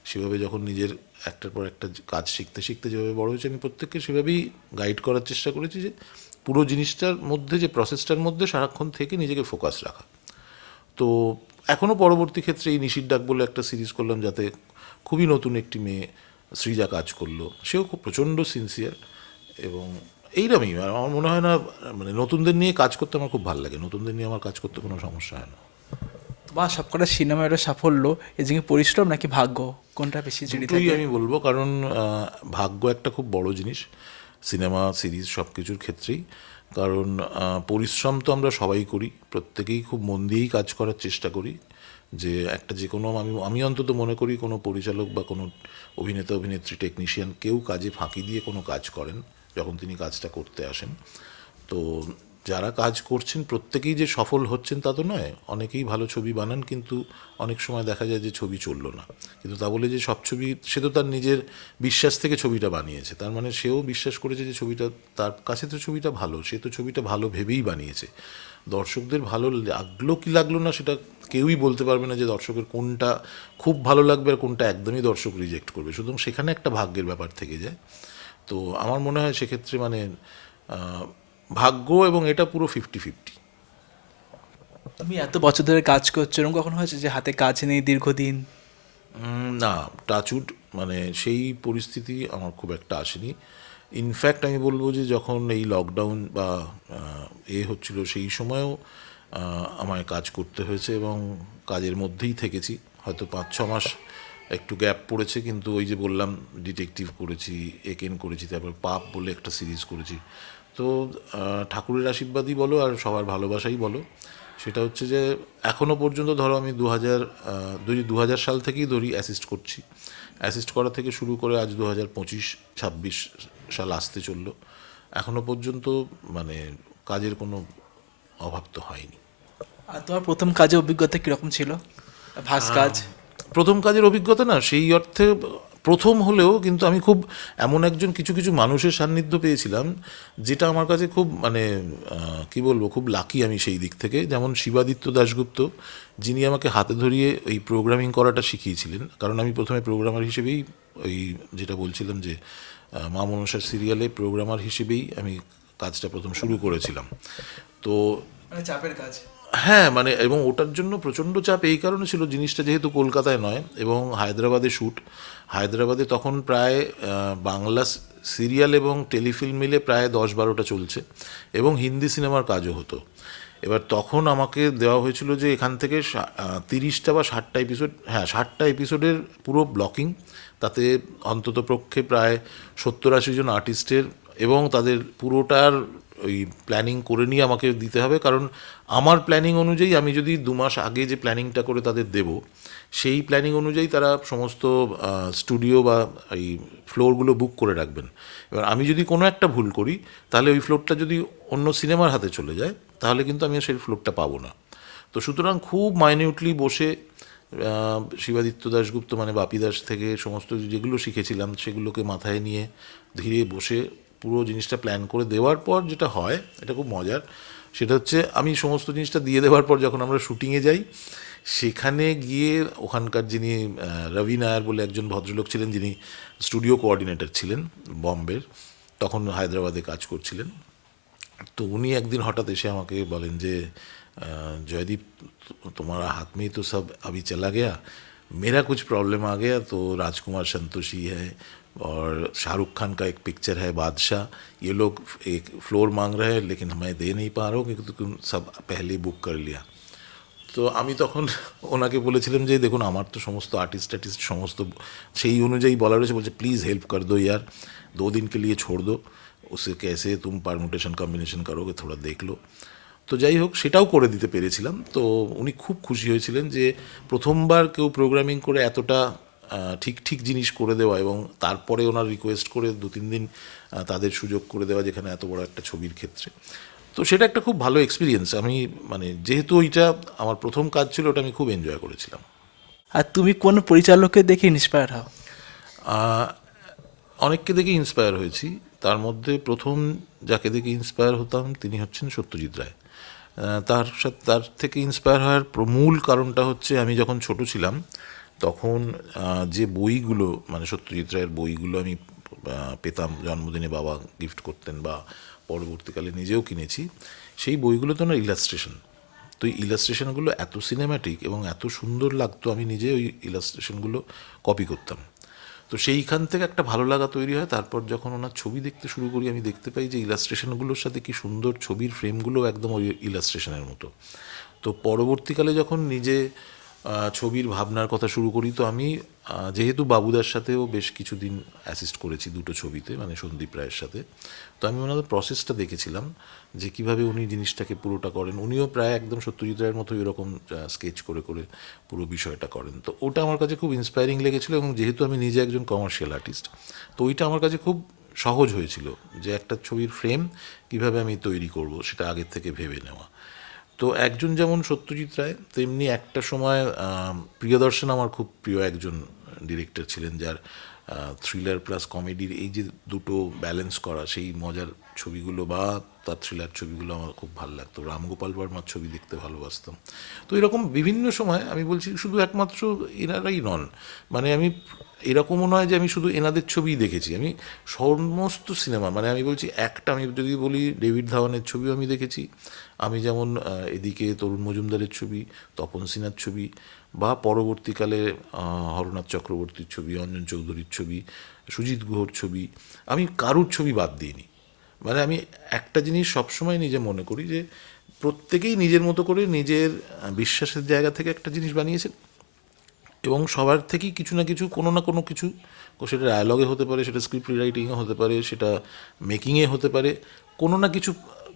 সেভাবে যখন নিজের একটার পর একটা কাজ শিখতে শিখতে যেভাবে বড় হয়েছে, আমি প্রত্যেককে সেভাবেই গাইড করার চেষ্টা করেছি, যে পুরো জিনিসটার মধ্যে, যে প্রসেসটার মধ্যে সারাক্ষণ থেকে নিজেকে ফোকাস রাখা। তো এখনও পরবর্তী ক্ষেত্রে এই নিশির ডাক বলে একটা সিরিজ করলাম, যাতে খুবই নতুন একটি মেয়ে সৃজা কাজ করলো, সেও খুব প্রচণ্ড সিনসিয়ার, এবং এইরকমই আমার মনে হয় না, মানে নতুনদের নিয়ে কাজ করতে আমার খুব ভালো লাগে, নতুনদের নিয়ে আমার কাজ করতে কোনো সমস্যা হয় না। বা সবকটা সিনেমা একটা সাফল্য এর জন্য পরিশ্রম নাকি ভাগ্য, কোনটা বেশি জড়িয়ে দুটোই থাকে? আমি বলবো, কারণ ভাগ্য একটা খুব বড় জিনিস সিনেমা সিরিজ সব কিছুর ক্ষেত্রেই। কারণ পরিশ্রম তো আমরা সবাই করি, প্রত্যেকেই খুব মন দিয়েই কাজ করার চেষ্টা করি। যে একটা যে কোনো, আমি আমি অন্তত মনে করি কোনো পরিচালক বা কোনো অভিনেতা অভিনেত্রী টেকনিশিয়ান কেউ কাজে ফাঁকি দিয়ে কোনো কাজ করেন যখন তিনি কাজটা করতে আসেন। তো যারা কাজ করছেন প্রত্যেকেই যে সফল হচ্ছেন তা তো নয়, অনেকেই ভালো ছবি বানান কিন্তু অনেক সময় দেখা যায় যে ছবি চললো না। কিন্তু তা বলে যে সব ছবি, সে তো তার নিজের বিশ্বাস থেকে ছবিটা বানিয়েছে, তার মানে সেও বিশ্বাস করেছে যে ছবিটা তার কাছে তো ছবিটা ভালো, সে তো ছবিটা ভালো ভেবেই বানিয়েছে। দর্শকদের ভালো লাগলো কি লাগলো না সেটা কেউই বলতে পারবে না, যে দর্শকের কোনটা খুব ভালো লাগবে আর কোনটা একদমই দর্শক রিজেক্ট করবে, সুতরাং সেখানে একটা ভাগ্যের ব্যাপার থেকে যায়। তো আমার মনে হয় সেক্ষেত্রে মানে ভাগ্য এবং এটা পুরো 50-50। তুমি এত বছর ধরে কাজ করছো, এরকম কখনো হয়েছে যে হাতে কাজ নেই দীর্ঘদিন? না, টাচউড, মানে সেই পরিস্থিতি আমার খুব একটা আসেনি। ইনফ্যাক্ট আমি বলবো যে যখন এই লকডাউন বা হচ্ছিল সেই সময়েও আমায় কাজ করতে হয়েছে এবং কাজের মধ্যেই থেকেছি। হয়তো 5-6 মাস একটু গ্যাপ পড়েছে, কিন্তু ওই যে বললাম ডিটেকটিভ করেছি, একেন করেছি, তারপর পাপ বলে একটা সিরিজ করেছি। তো ঠাকুরের আশীর্বাদই বলো আর সবার ভালোবাসাই বলো, সেটা হচ্ছে যে এখনও পর্যন্ত ধরো আমি 2000 সাল থেকেই ধরি অ্যাসিস্ট করছি। অ্যাসিস্ট করা থেকে শুরু করে আজ 2025-26 সাল আসতে চললো, এখনও পর্যন্ত মানে কাজের কোনো অভাব তো হয়নি। আর তোমার প্রথম কাজে অভিজ্ঞতা কীরকম ছিল? ফার্স্ট কাজ? প্রথম কাজের অভিজ্ঞতা না সেই অর্থে প্রথম হলেও কিন্তু আমি খুব এমন একজন কিছু কিছু মানুষের সান্নিধ্য পেয়েছিলাম যেটা আমার কাছে খুব মানে কি বলবো, খুব লাকি আমি সেই দিক থেকে। যেমন শিবাদিত্য দাশগুপ্ত, যিনি আমাকে হাতে ধরিয়ে এই প্রোগ্রামিং করাটা শিখিয়েছিলেন, কারণ আমি প্রথমে প্রোগ্রামার হিসেবেই ওই যেটা বলছিলাম যে মা মনসার সিরিয়ালে প্রোগ্রামার হিসেবেই আমি কাজটা প্রথম শুরু করেছিলাম। তো মানে চাপের কাজ? হ্যাঁ, মানে এবং ওটার জন্য প্রচণ্ড চাপ এই কারণে ছিল, জিনিসটা যেহেতু কলকাতায় নয় এবং হায়দ্রাবাদে শ্যুট। হায়দ্রাবাদে তখন প্রায় বাংলা সিরিয়াল এবং টেলিফিল্ম মিলে প্রায় 10-12টা চলছে এবং হিন্দি সিনেমার কাজও হতো। এবার তখন আমাকে দেওয়া হয়েছিল যে এখান থেকে 30টা বা 60টা এপিসোড, হ্যাঁ 60টা এপিসোডের পুরো ব্লকিং, তাতে অন্ততপক্ষে প্রায় 70-80 জন আর্টিস্টের এবং তাদের পুরোটার ওই প্ল্যানিং করে নিয়ে আমাকে দিতে হবে। কারণ আমার প্ল্যানিং অনুযায়ী, আমি যদি 2 মাস আগে যে প্ল্যানিংটা করে তাদের দেব, সেই প্ল্যানিং অনুযায়ী তারা সমস্ত স্টুডিও বা এই ফ্লোরগুলো বুক করে রাখবেন। এবার আমি যদি কোনো একটা ভুল করি, তাহলে ওই ফ্লোরটা যদি অন্য সিনেমার হাতে চলে যায়, তাহলে কিন্তু আমি সেই ফ্লোরটা পাবো না। তো সুতরাং খুব মাইনিউটলি বসে শিবাদিত্য দাশগুপ্ত মানে বাপি দাস থেকে সমস্ত যেগুলো শিখেছিলাম সেগুলোকে মাথায় নিয়ে ধীরে বসে পুরো জিনিসটা প্ল্যান করে দেওয়ার পর যেটা হয়, এটা খুব মজার। সেটা হচ্ছে আমি সমস্ত জিনিসটা দিয়ে দেওয়ার পর যখন আমরা শুটিংয়ে যাই, সেখানে গিয়ে ওখানকার যিনি রবি নায়ার বলে একজন ভদ্রলোক ছিলেন, যিনি স্টুডিও কোঅর্ডিনেটর ছিলেন বম্বের, তখন হায়দ্রাবাদে কাজ করছিলেন। তো উনি একদিন হঠাৎ এসে আমাকে বলেন যে जयदीप तुम्हारा हाथ में ही तो सब अभी चला गया, मेरा कुछ प्रॉब्लम आ गया, तो राजकुमार संतोषी है और शाहरुख खान का एक पिक्चर है बादशाह, ये लोग एक फ्लोर मांग रहे हैं लेकिन मैं दे नहीं पा रहा हूँ क्योंकि तुम सब पहले बुक कर लिया। তো আমি তখন ওনাকে বলেছিলাম যে দেখুন আমার তো সমস্ত আর্টিস্ট সমস্ত সেই অনুযায়ী বলা রয়েছে, বলছে প্লিज़ हेल्प कर दो यार, 2 दिन के लिए छोड़ दो, उसे कैसे तुम परमुटेशन कॉम्बिनेशन करोगे थोड़ा देख लो। তো যাই হোক সেটাও করে দিতে পেরেছিলাম। তো উনি খুব খুশি হয়েছিলেন যে প্রথমবার কেউ প্রোগ্রামিং করে এতটা ঠিক ঠিক জিনিস করে দেওয়া, এবং তারপরে ওনার রিকোয়েস্ট করে 2-3 দিন তাদের সুযোগ করে দেওয়া, যেখানে এত বড় একটা ছবির ক্ষেত্রে। তো সেটা একটা খুব ভালো এক্সপিরিয়েন্স। আমি মানে যেহেতু ওইটা আমার প্রথম কাজ ছিল, ওটা আমি খুব এনজয় করেছিলাম। আর তুমি কোন পরিচালককে দেখে ইন্সপায়ার হও? অনেককে দেখে ইন্সপায়ার হয়েছি, তার মধ্যে প্রথম যাকে দেখে ইন্সপায়ার হতাম তিনি হচ্ছেন সত্যজিৎ রায়। তার থেকে ইন্সপায়ার হওয়ার মূল কারণটা হচ্ছে আমি যখন ছোট ছিলাম তখন যে বইগুলো মানে সত্যজিৎ রায়ের বইগুলো আমি পেতাম, জন্মদিনে বাবা গিফট করতেন বা পরবর্তীকালে নিজেও কিনেছি, সেই বইগুলো তো না ইলাস্ট্রেশন। তো এই ইলাস্ট্রেশনগুলো এত সিনেম্যাটিক এবং এত সুন্দর লাগতো, আমি নিজে ওই ইলাস্ট্রেশনগুলো কপি করতাম। তো সেইখান থেকে একটা ভালো লাগা তৈরি হয়। তারপর যখন ওনার ছবি দেখতে শুরু করি, আমি দেখতে পাই যে ইলাস্ট্রেশনগুলোর সাথে কি সুন্দর ছবির ফ্রেমগুলো একদম ওই ইলাস্ট্রেশনের মতো। তো পরবর্তীকালে যখন নিজে ছবির ভাবনার কথা শুরু করি, তো আমি যেহেতু বাবুদার সাথেও বেশ কিছুদিন অ্যাসিস্ট করেছি দুটো ছবিতে, মানে সন্দীপ রায়ের সাথে, তো আমি ওনাদের প্রসেসটা দেখেছিলাম যে কিভাবে উনি জিনিসটাকে পুরোটা করেন। উনিও প্রায় একদম সত্যজিৎ রায়ের মতো এরকম স্কেচ করে করে পুরো বিষয়টা করেন। তো ওটা আমার কাছে খুব ইন্সপায়ারিং লেগেছিলো, এবং যেহেতু আমি নিজে একজন কমার্শিয়াল আর্টিস্ট, তো ওইটা আমার কাছে খুব সহজ হয়েছিল যে একটা ছবির ফ্রেম কিভাবে আমি তৈরি করব সেটা আগের থেকে ভেবে নেওয়া। তো একজন যেমন সত্যজিৎ রায়, তেমনি একটা সময় প্রিয়দর্শন আমার খুব প্রিয় একজন ডিরেক্টর ছিলেন, যার থ্রিলার প্লাস কমেডির এই যে দুটো ব্যালেন্স করা, সেই মজার ছবিগুলো বা তার থ্রিলার ছবিগুলো আমার খুব ভালো লাগতো। রামগোপাল বর্মার ছবি দেখতে ভালোবাসতাম। তো এরকম বিভিন্ন সময়, আমি বলছি শুধু একমাত্র এনারাই নন, মানে আমি এরকমও নয় যে আমি শুধু এনাদের ছবিই দেখেছি, আমি সমস্ত সিনেমা, মানে আমি বলছি একটা, আমি যদি বলি ডেভিড ধাওয়ানের ছবিও আমি দেখেছি। আমি যেমন এদিকে তরুণ মজুমদারের ছবি, তপন সিনহার ছবি, বা পরবর্তীকালে হরনাথ চক্রবর্তীর ছবি, অঞ্জন চৌধুরীর ছবি, সুজিত গুহর ছবি, আমি কারুর ছবি বাদ দিইনি। মানে আমি একটা জিনিস সবসময় নিজে মনে করি যে প্রত্যেকেই নিজের মতো করে নিজের বিশ্বাসের জায়গা থেকে একটা জিনিস বানিয়েছেন, এবং সবার থেকেই কিছু না কিছু, কোনো না কোনো কিছু, সেটা ডায়ালগে হতে পারে, সেটা স্ক্রিপ্ট রাইটিংয়ে হতে পারে, সেটা মেকিংয়ে হতে পারে, কোনো না কিছু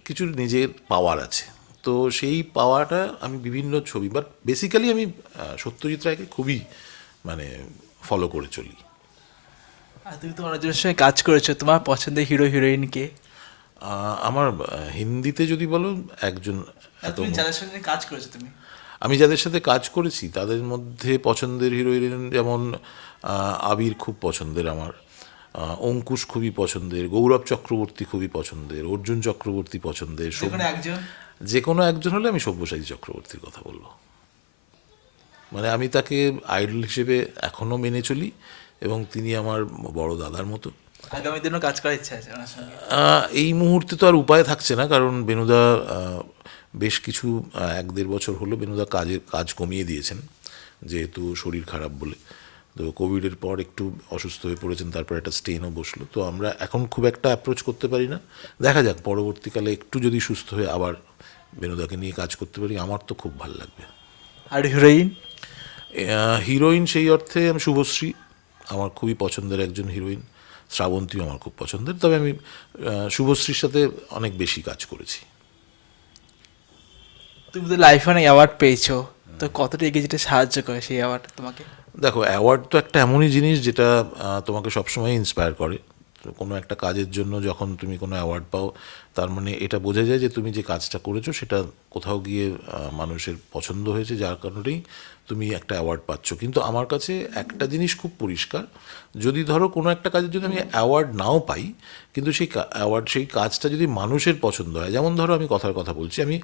কিছুর নিজের পাওয়ার আছে। তো সেই পাওয়াটা আমি বিভিন্ন ছবি, বাট বেসিক্যালি আমি সত্যজিৎ রায়কে খুবই মানে ফলো করে চলি। আর তুমি তো অনেকজনের সঙ্গে কাজ করেছো, তোমার পছন্দের হিরো হিরোইনকে? আমার হিন্দিতে যদি বলো, একজন এত, তুমি যাদের সঙ্গে কাজ করেছো তুমি? আমি যাদের সাথে কাজ করেছি তাদের মধ্যে পছন্দের হিরোইন যেমন আবির খুব পছন্দের আমার, অঙ্কুশ খুবই পছন্দের, গৌরব চক্রবর্তী খুবই পছন্দের, অর্জুন চক্রবর্তী পছন্দের, যেকোনো একজন? যে কোনো একজন হলে আমি সব্যসাচী চক্রবর্তীর কথা বলবো। মানে আমি তাকে আইডল হিসেবে এখনও মেনে চলি, এবং তিনি আমার বড় দাদার মতো। আগামী দিনও কাজ করার ইচ্ছা আছে ওনার সঙ্গে? এই মুহূর্তে তো আর উপায় থাকছে না, কারণ বেনুদা বেশ কিছু 1-1.5 বছর হলো বেনুদা কাজ কমিয়ে দিয়েছেন, যেহেতু শরীর খারাপ বলে। তো কোভিডের পর একটু অসুস্থ হয়ে পড়েছেন, তারপর একটা স্টেনও বসলো। তো আমরা এখন খুব একটা অ্যাপ্রোচ করতে পারি না। দেখা যাক পরবর্তীকালে একটু যদি সুস্থ হয়ে আবার বেনুদাকে নিয়ে কাজ করতে পারি, আমার তো খুব ভালো লাগবে। আর হিরোইন? হিরোইন সেই অর্থে আমি শুভশ্রী আমার খুবই পছন্দের একজন হিরোইন, শ্রাবন্তীও আমার খুব পছন্দের, তবে আমি শুভশ্রীর সাথে অনেক বেশি কাজ করেছি। তুমি তো লাইফে অনেক অ্যাওয়ার্ড পেয়েছো, তো কতটা এগিয়ে যেতে সাহায্য করে সেই অ্যাওয়ার্ড তোমাকে? দেখো, অ্যাওয়ার্ড তো একটা এমনই জিনিস যেটা তোমাকে সবসময় ইন্সপায়ার করে। তো কোনো একটা কাজের জন্য যখন তুমি কোনো অ্যাওয়ার্ড পাও, তার মানে এটা বোঝা যায় যে তুমি যে কাজটা করেছো সেটা কোথাও গিয়ে মানুষের পছন্দ হয়েছে, যার কারণেই তুমি একটা অ্যাওয়ার্ড পাচ্ছ। কিন্তু আমার কাছে একটা জিনিস খুব পরিষ্কার, যদি ধরো কোনো একটা কাজের জন্য আমি অ্যাওয়ার্ড নাও পাই, কিন্তু সেই কাজটা যদি মানুষের পছন্দ হয়, যেমন ধরো আমি কথার কথা বলছি, আমি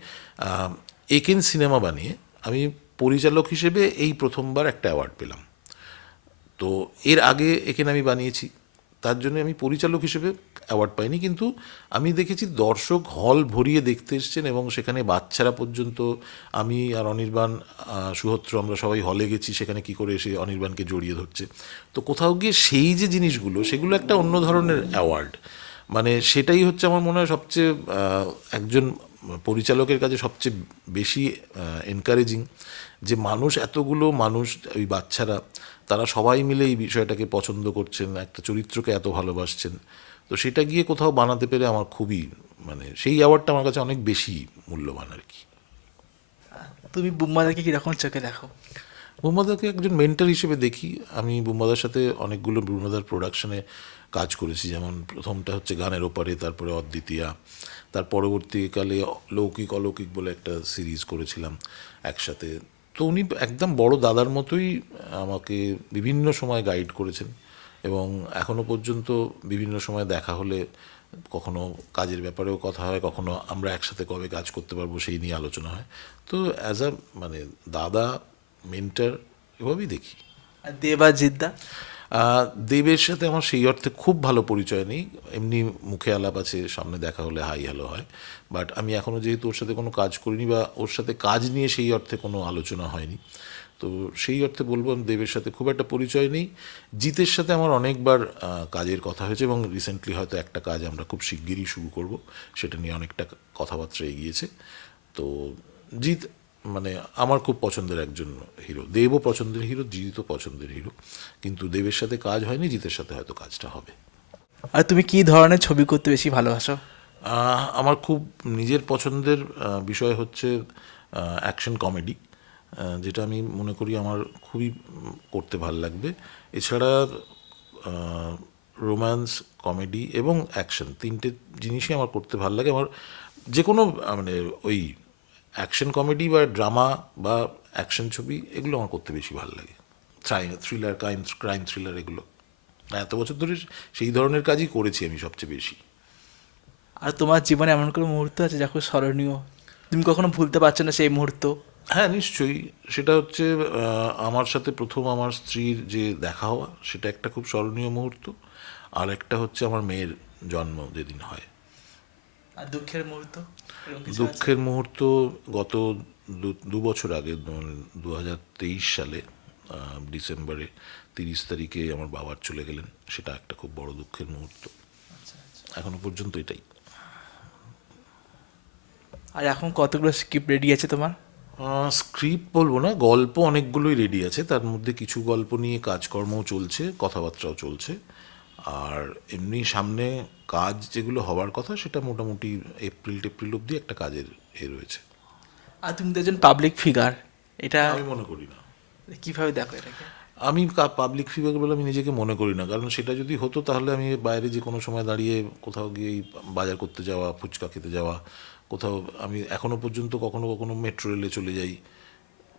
একেন সিনেমা বানিয়ে আমি পরিচালক হিসেবে এই প্রথমবার একটা অ্যাওয়ার্ড পেলাম। তো এর আগে এখানে আমি বানিয়েছি, তার জন্য আমি পরিচালক হিসেবে অ্যাওয়ার্ড পাইনি, কিন্তু আমি দেখেছি দর্শক হল ভরিয়ে দেখতে এসছেন, এবং সেখানে বাচ্চারা পর্যন্ত, আমি আর অনির্বাণ, সুহত্র, আমরা সবাই হলে গেছি, সেখানে কি করে এসে অনির্বাণকে জড়িয়ে ধরছে। তো কোথাও গিয়ে সেই যে জিনিসগুলো, সেগুলো একটা অন্য ধরনের অ্যাওয়ার্ড। মানে সেটাই হচ্ছে আমার মনে হয় সবচেয়ে একজন পরিচালকের কাছে সবচেয়ে বেশি এনকারেজিং, যে মানুষ, এতগুলো মানুষ, ওই বাচ্চারা, তারা সবাই মিলে এই বিষয়টাকে পছন্দ করছেন, একটা চরিত্রকে এত ভালোবাসছেন। তো সেটা গিয়ে কোথাও বানাতে পেরে আমার খুবই, মানে সেই অ্যাওয়ার্ডটা আমার কাছে অনেক বেশি মূল্যবান আর কি। তুমি বুম্বাদাকে কীরকম চোখে দেখো? বুম্বাদাকে একজন মেন্টর হিসেবে দেখি। আমি বুম্বাদার সাথে অনেকগুলো বুম্বাদার প্রোডাকশনে কাজ করেছি, যেমন প্রথমটা হচ্ছে গানের ওপারে, তারপরে অদ্বিতীয়া, তার পরবর্তীকালে লৌকিক অলৌকিক বলে একটা সিরিজ করেছিলাম একসাথে। তো উনি একদম বড় দাদার মতোই আমাকে বিভিন্ন সময় গাইড করেছেন, এবং এখনও পর্যন্ত বিভিন্ন সময় দেখা হলে কখনো কাজের ব্যাপারেও কথা হয়, কখনো আমরা একসাথে কবে কাজ করতে পারবো সেই নিয়ে আলোচনা হয়। তো অ্যাজ আ মানে দাদা, মেন্টার, এভাবেই দেখি। আর দেব আর জিদ্দা? দেবের সাথে আমার সেই অর্থে খুব ভালো পরিচয় নেই, এমনি মুখে আলাপ আছে, সামনে দেখা হলে হাই হ্যালো হয়, বাট আমি এখনও যেহেতু ওর সাথে কোনো কাজ করিনি বা ওর সাথে কাজ নিয়ে সেই অর্থে কোনো আলোচনা হয়নি, তো সেই অর্থে বলবো আমি দেবের সাথে খুব একটা পরিচয় নেই। জিতের সাথে আমার অনেকবার কাজের কথা হয়েছে এবং রিসেন্টলি হয়তো একটা কাজ আমরা খুব শিগগিরই শুরু করব, সেটা নিয়ে অনেকটা কথাবার্তা এগিয়েছে। তো জিৎ মানে আমার খুব পছন্দের একজন হিরো, দেবও পছন্দের হিরো, জিৎও পছন্দের হিরো, কিন্তু দেবের সাথে কাজ হয়নি, জিতের সাথে হয়তো কাজটা হবে। আর তুমি কি ধরনের ছবি করতে বেশি ভালোবাসো? আমার খুব নিজের পছন্দের বিষয় হচ্ছে অ্যাকশন কমেডি, যেটা আমি মনে করি আমার খুবই করতে ভাল লাগবে। এছাড়া রোম্যান্স, কমেডি এবং অ্যাকশন তিনটে জিনিসই আমার করতে ভাল লাগে। আমার যে কোনো মানে ওই অ্যাকশন কমেডি বা ড্রামা বা অ্যাকশন ছবি এগুলো আমার করতে বেশি ভালো লাগে। থ্রিলার, ক্রাইম থ্রিলার এগুলো এত বছর ধরে সেই ধরনের কাজই করেছি আমি সবচেয়ে বেশি। আর তোমার জীবনে এমন কোনো মুহূর্ত আছে যা খুব স্মরণীয়, তুমি কখনো ভুলতে পারছো না সেই মুহূর্ত? হ্যাঁ, নিশ্চয়ই। সেটা হচ্ছে আমার সাথে প্রথম আমার স্ত্রীর যে দেখা হওয়া, সেটা একটা খুব স্মরণীয় মুহূর্ত। আর একটা হচ্ছে আমার মেয়ের জন্ম যেদিন হয়। আর দুঃখের মুহূর্ত এরকম কিছু আছে? দুঃখের মুহূর্ত গত দু বছর আগে, 2023 সালে ডিসেম্বরে 30 তারিখে আমার বাবার চলে গেলেন, সেটা একটা খুব বড় দুঃখের মুহূর্ত। এখনো পর্যন্ত এটাই। আর এখন কতগুলো স্ক্রিপ্ট রেডি আছে তোমার? স্ক্রিপ্ট বলবো না, গল্প অনেকগুলোই রেডি আছে, তার মধ্যে কিছু গল্প নিয়ে কাজকর্মও চলছে, কথাবার্তাও চলছে। আর এমনি সামনে কাজ যেগুলো হওয়ার কথা সেটা মোটামুটি এপ্রিল অবধি একটা কাজের রয়েছে। আর তুমি তো একজন পাবলিক ফিগার, এটা আমি মনে করি না, কিভাবে দেখো এটাকে? আমি পাবলিক ফিগার বলে আমি নিজেকে মনে করি না, কারণ সেটা যদি হতো তাহলে আমি বাইরে যে কোনো সময় দাঁড়িয়ে কোথাও গিয়ে বাজার করতে যাওয়া, ফুচকা খেতে যাওয়া, কোথাও আমি এখনও পর্যন্ত কখনো কখনো মেট্রো রেলে চলে যাই।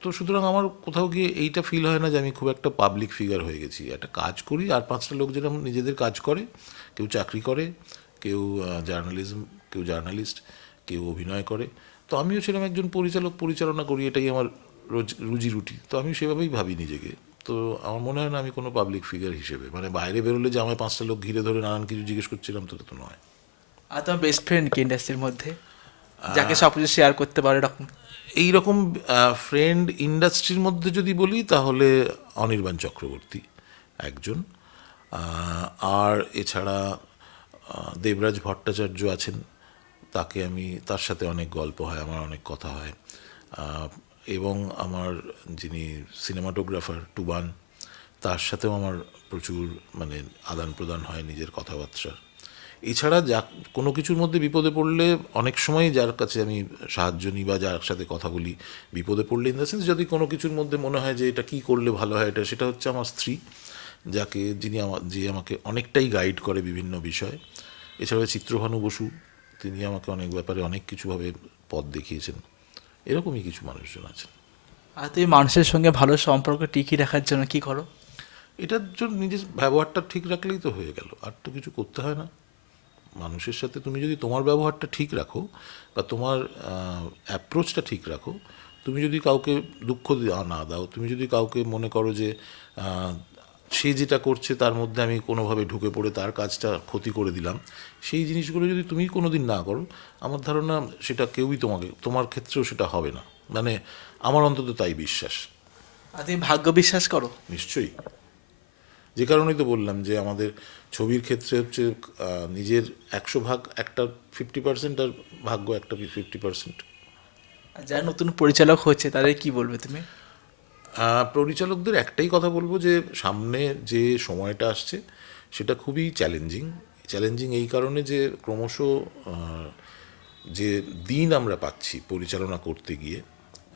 তো সুতরাং আমার কোথাও গিয়ে এইটা ফিল হয় না যে আমি খুব একটা পাবলিক ফিগার হয়ে গেছি। একটা কাজ করি, আর পাঁচটা লোক যেরকম নিজেদের কাজ করে, কেউ চাকরি করে, কেউ কেউ জার্নালিস্ট, কেউ অভিনয় করে, তো আমিও সেরকম একজন পরিচালনা করি, এটাই আমার রুজি রুটি, তো আমি সেভাবেই ভাবি নিজেকে। তো আমার মনে হয় না আমি কোনো পাবলিক ফিগার হিসেবে, মানে বাইরে বেরোলে যে আমায় পাঁচটা লোক ঘিরে ধরে নানান কিছু জিজ্ঞেস করছিলাম, তো তো নয়। আর তোমার বেস্ট ফ্রেন্ড কি ইন্ডাস্ট্রির মধ্যে, যাকে সব কিছু শেয়ার করতে পারো এরকম? এইরকম ফ্রেন্ড ইন্ডাস্ট্রির মধ্যে যদি বলি তাহলে অনির্বাণ চক্রবর্তী একজন। আর এছাড়া দেবরাজ ভট্টাচার্য আছেন, তার সাথে অনেক গল্প হয়, আমার অনেক কথা হয়। আহ, এবং আমার যিনি সিনেমাটোগ্রাফার টুবান, তার সাথেও আমার প্রচুর মানে আদান প্রদান হয় নিজের কথাবার্তার। এছাড়া কোনো কিছুর মধ্যে বিপদে পড়লে অনেক সময় যার কাছে আমি সাহায্য নিই বা যার সাথে কথা বলি বিপদে পড়লে, ইন দ্য সেন্স যদি কোনো কিছুর মধ্যে মনে হয় যে এটা কী করলে ভালো হয়, সেটা হচ্ছে আমার স্ত্রী, যে আমাকে অনেকটাই গাইড করে বিভিন্ন বিষয়ে। এছাড়া চিত্রভানু বসু, তিনি আমাকে অনেক ব্যাপারে অনেক কিছুভাবে পথ দেখিয়েছেন। এরকমই কিছু মানুষজন আছেন। আর তুমি মানুষের সঙ্গে ভালো সম্পর্ক টিকিয়ে রাখার জন্য কি করো? এটার জন্য নিজের ব্যবহারটা ঠিক রাখলেই তো হয়ে গেল, আর তো কিছু করতে হয় না। মানুষের সাথে তুমি যদি তোমার ব্যবহারটা ঠিক রাখো বা তোমার অ্যাপ্রোচটা ঠিক রাখো, তুমি যদি কাউকে দুঃখ না দাও, তুমি যদি কাউকে মনে করো যে সে যেটা করছে তার মধ্যে আমি কোনোভাবে ঢুকে পড়ে তার কাজটা ক্ষতি করে দিলাম, সেই জিনিসগুলো যদি তুমি কোনো দিন না করো, আমার ধারণা সেটা কেউই তোমার ক্ষেত্রেও সেটা হবে না, মানে আমার অন্তত তাই বিশ্বাস। আর তুমি ভাগ্য বিশ্বাস করো? নিশ্চয়ই। যে কারণেই তো বললাম যে আমাদের ছবির ক্ষেত্রে হচ্ছে নিজের 100 ভাগ একটা 50%, আর ভাগ্য একটা 50%। আর যারা নতুন পরিচালক হচ্ছে তাদের কি বলবে তুমি? পরিচালকদের একটাই কথা বলবো যে সামনে যে সময়টা আসছে সেটা খুবই চ্যালেঞ্জিং এই কারণে যে ক্রমশ যে দিন আমরা পাচ্ছি পরিচালনা করতে গিয়ে,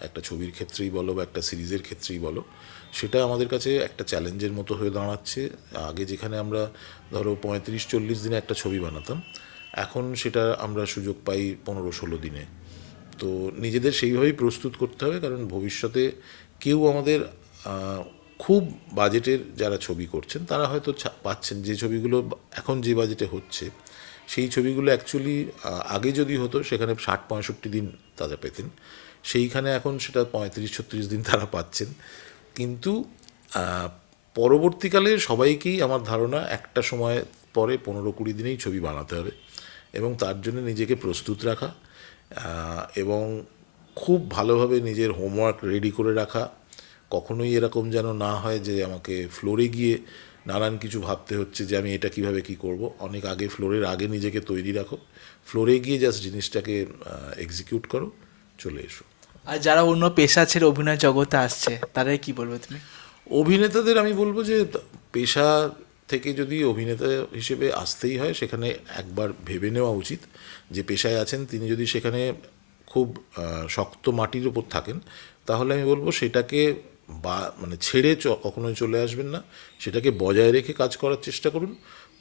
একটা ছবির ক্ষেত্রেই বলো বা একটা সিরিজের ক্ষেত্রেই বলো, সেটা আমাদের কাছে একটা চ্যালেঞ্জের মতো হয়ে দাঁড়াচ্ছে। আগে যেখানে আমরা ধরো 35-40 দিনে একটা ছবি বানাতাম, এখন সেটা আমরা সুযোগ পাই 15-16 দিনে। তো নিজেদের সেইভাবেই প্রস্তুত করতে হবে, কারণ ভবিষ্যতে কেউ আমাদের খুব বাজেটের যারা ছবি করছেন তারা হয়তো পাচ্ছেন যে ছবিগুলো এখন যে বাজেটে হচ্ছে, সেই ছবিগুলো অ্যাকচুয়ালি আগে যদি হতো সেখানে 60-65 দিন তারা পেতেন, সেইখানে এখন সেটা 35-36 দিন তারা পাচ্ছেন। কিন্তু পরবর্তীকালে সবাইকেই আমার ধারণা একটা সময় পরে 15-20 দিনেই ছবি বানাতে হবে, এবং তার জন্য নিজেকে প্রস্তুত রাখা, এবং খুব ভালোভাবে নিজের হোমওয়ার্ক রেডি করে রাখা। কখনোই এরকম যেন না হয় যে আমাকে ফ্লোরে গিয়ে নানান কিছু ভাবতে হচ্ছে যে আমি এটা কিভাবে কি করব। অনেক আগে, ফ্লোরের আগে নিজেকে তৈরি রাখো, ফ্লোরে গিয়ে জাস্ট জিনিসটাকে এক্সিকিউট করো, চলে এসো। আর যারা অন্য পেশা ছেড়ে অভিনয় জগতে আসছে তারাই কি বলবে তুমি? অভিনেতাদের আমি বলবো যে পেশা থেকে যদি অভিনেতা হিসেবে আসতেই হয়, সেখানে একবার ভেবে নেওয়া উচিত যে পেশায় আছেন তিনি যদি সেখানে খুব শক্ত মাটির ওপর থাকেন, তাহলে আমি বলবো সেটাকে মানে ছেড়ে কখনোই চলে আসবেন না, সেটাকে বজায় রেখে কাজ করার চেষ্টা করুন।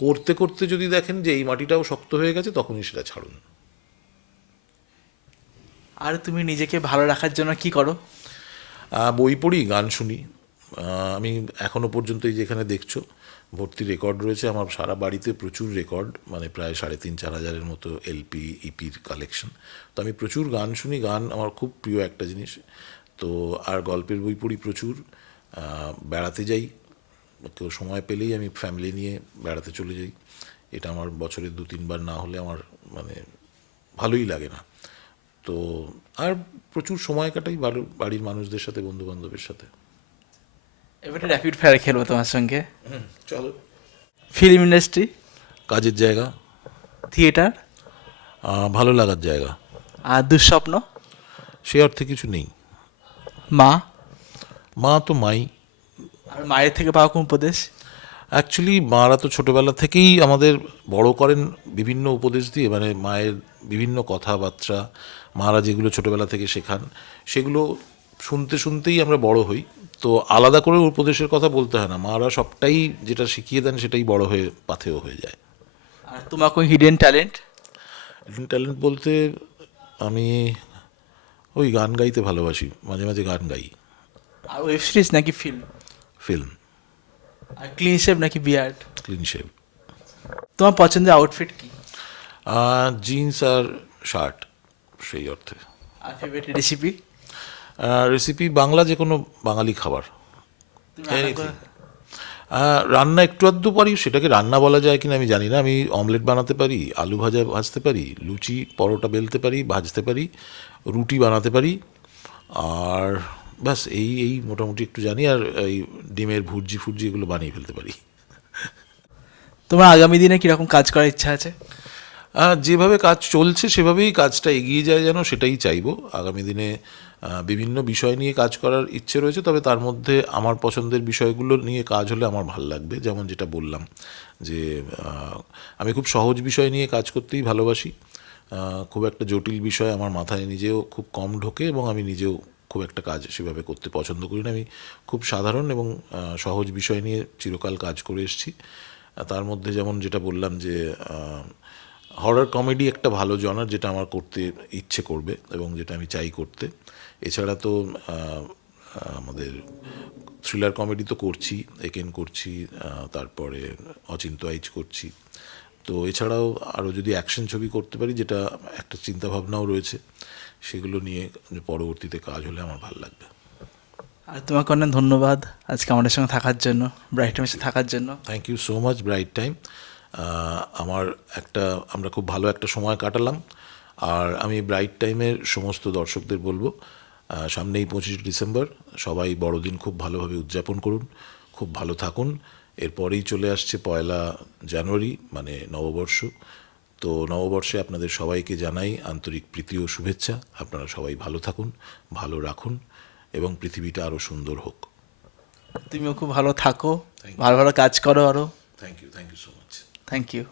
করতে করতে যদি দেখেন যে এই মাটিটাও শক্ত হয়ে গেছে, তখনই সেটা ছাড়ুন। আর তুমি নিজেকে ভালো রাখার জন্য কি করো? বই পড়ি, গান শুনি। আমি এখনও পর্যন্ত এই যেখানে দেখছো ভর্তি রেকর্ড রয়েছে আমার, সারা বাড়িতে প্রচুর রেকর্ড, মানে প্রায় 3,500-4 হাজারের মতো এলপি ইপির কালেকশন। তো আমি প্রচুর গান শুনি, গান আমার খুব প্রিয় একটা জিনিস। তো আর গল্পের বই পড়ি প্রচুর। বেড়াতে যাই, কেউ সময় পেলেই আমি ফ্যামিলি নিয়ে বেড়াতে চলে যাই। এটা আমার বছরে 2-3 বার না হলে আমার মানে ভালোই লাগে না। তো আর প্রচুর সময় কাটাই বাড়ির মানুষদের সাথে, বন্ধু বান্ধবের সাথে। এবারে র্যাপিড ফায়ার খেলবো তোমার সঙ্গে। চলো। ফিল্ম ইন্ডাস্ট্রি, কাজের জায়গা, থিয়েটার, ভালো লাগার জায়গা। আর দুঃস্বপ্ন? সে অর্থে কিছু নেই। মা? মা তো মাই। আর মায়ের থেকে পাওয়া কোন উপদেশ? অ্যাকচুয়ালি মারা তো ছোটোবেলা থেকেই আমাদের বড় করেন বিভিন্ন উপদেশ দিয়ে, মানে মায়ের বিভিন্ন কথাবার্তা, মারা যেগুলো ছোটোবেলা থেকে শেখান সেগুলো শুনতে শুনতেই আমরা বড় হই। তো আলাদা করে উপদেশের কথা বলতে হয় না, মারা সবটাই যেটা শিখিয়ে দেন সেটাই বড় হয়ে পাথেয় হয়ে যায়। আর তোমার কোন হিডেন ট্যালেন্ট? ট্যালেন্ট বলতে আমি ওই গান গাইতে ভালোবাসি, মাঝে মাঝে গান গাই। আর ওয়েব সিরিজ নাকি ফিল্ম? ফিল্ম। আর ক্লিন শেভ নাকি বিয়ার্ড? Clean shave. তোমার পছন্দের আউটফিট কি? জিন্স আর শার্ট, সেই অর্থে। আর ফেভারিট রেসিপি? রেসিপি বাংলা যে কোনো বাঙালি খাবার। তুমি রান্না Anything. করো? রান্না একটু আধটু পারি, সেটাকে রান্না বলা যায় কিনা আমি জানি না। আমি অমলেট বানাতে পারি, আলু ভাজতে পারি, লুচি পরোটা বেলতে পারি, ভাজতে পারি, রুটি বানাতে পারি, আর ব্যাস এই এই মোটামুটি একটু জানি। আর এই ডিমের ভুর্জি ফুর্জি এগুলো বানিয়ে ফেলতে পারি। তোমার আগামী দিনে কিরকম কাজ করার ইচ্ছা আছে? যেভাবে কাজ চলছে সেভাবেই কাজটা এগিয়ে যায় যেন, সেটাই চাইবো। আগামী দিনে বিভিন্ন বিষয় নিয়ে কাজ করার ইচ্ছে রয়েছে, তবে তার মধ্যে আমার পছন্দের বিষয়গুলো নিয়ে কাজ হলে আমার ভাল লাগবে। যেমন যেটা বললাম যে আমি খুব সহজ বিষয় নিয়ে কাজ করতেই ভালোবাসি। খুব একটা জটিল বিষয় আমার মাথায় নিজেও খুব কম ঢোকে, এবং আমি নিজেও খুব একটা কাজ সেভাবে করতে পছন্দ করি না। আমি খুব সাধারণ এবং সহজ বিষয় নিয়ে চিরকাল কাজ করে এসেছি। তার মধ্যে যেমন যেটা বললাম যে হরর কমেডি একটা ভালো জনার, যেটা আমার করতে ইচ্ছে করবে এবং যেটা আমি চাই করতে। এছাড়া তো আমাদের থ্রিলার কমেডি তো করছি, একেন করছি, তারপরে অচিন্ত আইচ করছি। তো এছাড়াও আরও যদি অ্যাকশন ছবি করতে পারি, যেটা একটা চিন্তাভাবনাও রয়েছে, সেগুলো নিয়ে পরবর্তীতে কাজ হলে আমার ভালো লাগবে। আর তোমাকে অনেক ধন্যবাদ আজকে আমাদের সঙ্গে থাকার জন্য, ব্রাইট টাইমের সাথে থাকার জন্য। Thank you so much bright time. আমরা খুব ভালো একটা সময় কাটালাম। আর আমি ব্রাইট টাইমের সমস্ত দর্শকদের বলবো, সামনেই 25 ডিসেম্বর, সবাই বড়দিন খুব ভালোভাবে উদযাপন করুন, খুব ভালো থাকুন। এরপরেই চলে আসছে 1 জানুয়ারি, মানে নববর্ষ। তো নববর্ষে আপনাদের সবাইকে জানাই আন্তরিক প্রীতি ও শুভেচ্ছা। আপনারা সবাই ভালো থাকুন, ভালো রাখুন, এবং পৃথিবীটা আরও সুন্দর হোক। তুমিও খুব ভালো থাকো, ভালো ভালো কাজ করো আরও। Thank you so much. Thank you.